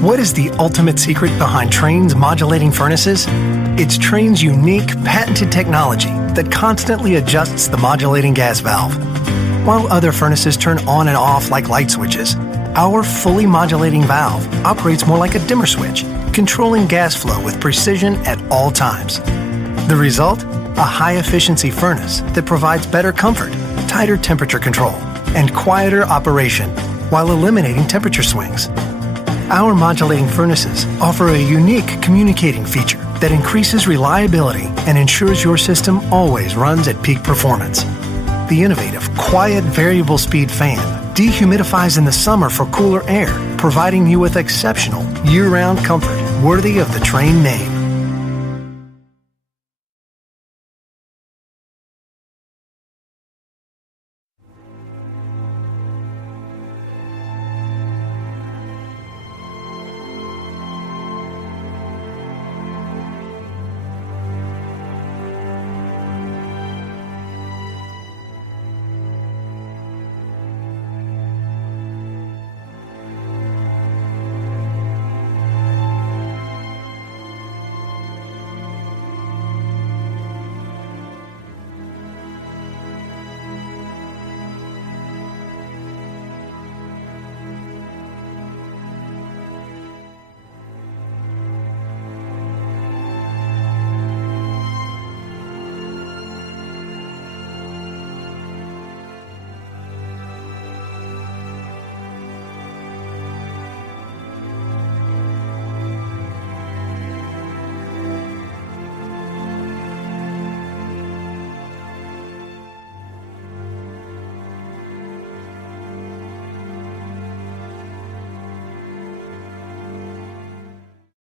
What is the ultimate secret behind Trane's modulating furnaces? It's Trane's unique, patented technology that constantly adjusts the modulating gas valve. While other furnaces turn on and off like light switches, our fully modulating valve operates more like a dimmer switch, controlling gas flow with precision at all times. The result? A high-efficiency furnace that provides better comfort, tighter temperature control, and quieter operation while eliminating temperature swings. Our modulating furnaces offer a unique communicating feature that increases reliability and ensures your system always runs at peak performance. The innovative, quiet, variable speed fan dehumidifies in the summer for cooler air, providing you with exceptional, year-round comfort worthy of the Trane name.